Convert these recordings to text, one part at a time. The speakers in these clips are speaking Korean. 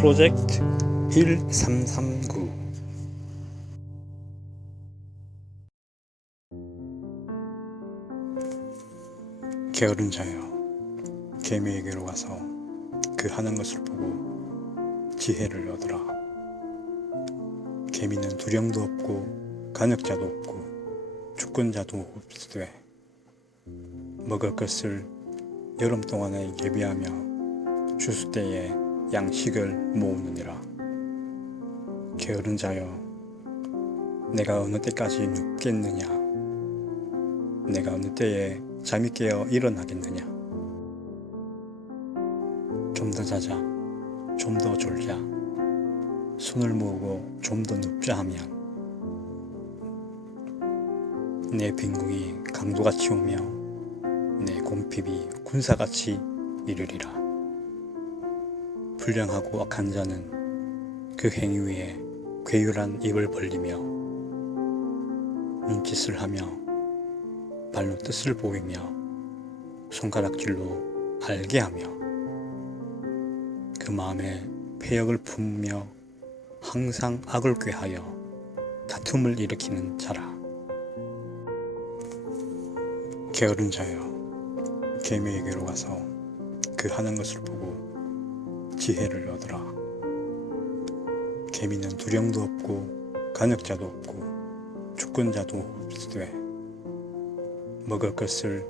프로젝트 1339 게으른 자여 개미에게로 가서 그 하는 것을 보고 지혜를 얻으라. 개미는 두령도 없고 간역자도 없고 주권자도 없으되 먹을 것을 여름 동안에 예비하며 추수 때에 양식을 모으느니라. 게으른 자여, 내가 어느 때까지 눕겠느냐? 내가 어느 때에 잠이 깨어 일어나겠느냐? 좀 더 자자, 좀 더 졸자, 손을 모으고 좀 더 눕자 하면 내 빈궁이 강도같이 오며 내 곰핍이 군사같이 이르리라. 불량하고 악한 자는 그 행위 위에 괴율한 입을 벌리며 눈짓을 하며 발로 뜻을 보이며 손가락질로 알게 하며 그 마음에 폐역을 품으며 항상 악을 꾀하여 다툼을 일으키는 자라. 게으른 자여 개미에게로 가서 그 하는 것을 보고 지혜를 얻으라. 개미는 두령도 없고 간역자도 없고 주권자도 없으되 먹을 것을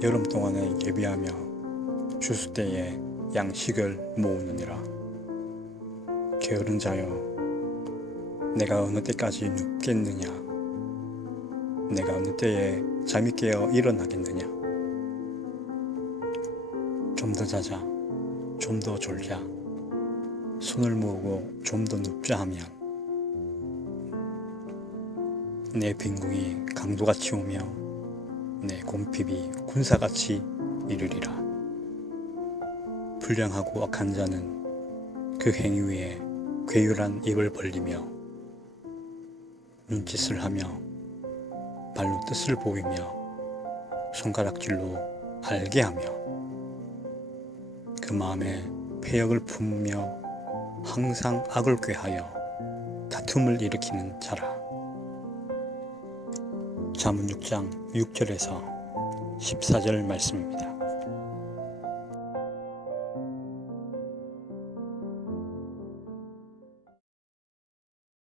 여름 동안에 예비하며 추수 때에 양식을 모으느니라. 게으른 자여, 내가 어느 때까지 눕겠느냐? 내가 어느 때에 잠이 깨어 일어나겠느냐? 좀 더 자자, 좀 더 졸자, 손을 모으고 좀 더 눕자 하면 내 빈궁이 강도같이 오며 내 곰핍이 군사같이 이르리라. 불량하고 악한 자는 그 행위 위에 괴율한 입을 벌리며 눈짓을 하며 발로 뜻을 보이며 손가락질로 알게 하며 그 마음에 폐역을 품으며 항상 악을 꾀하여 다툼을 일으키는 자라. 잠언 6장 6절에서 14절 말씀입니다.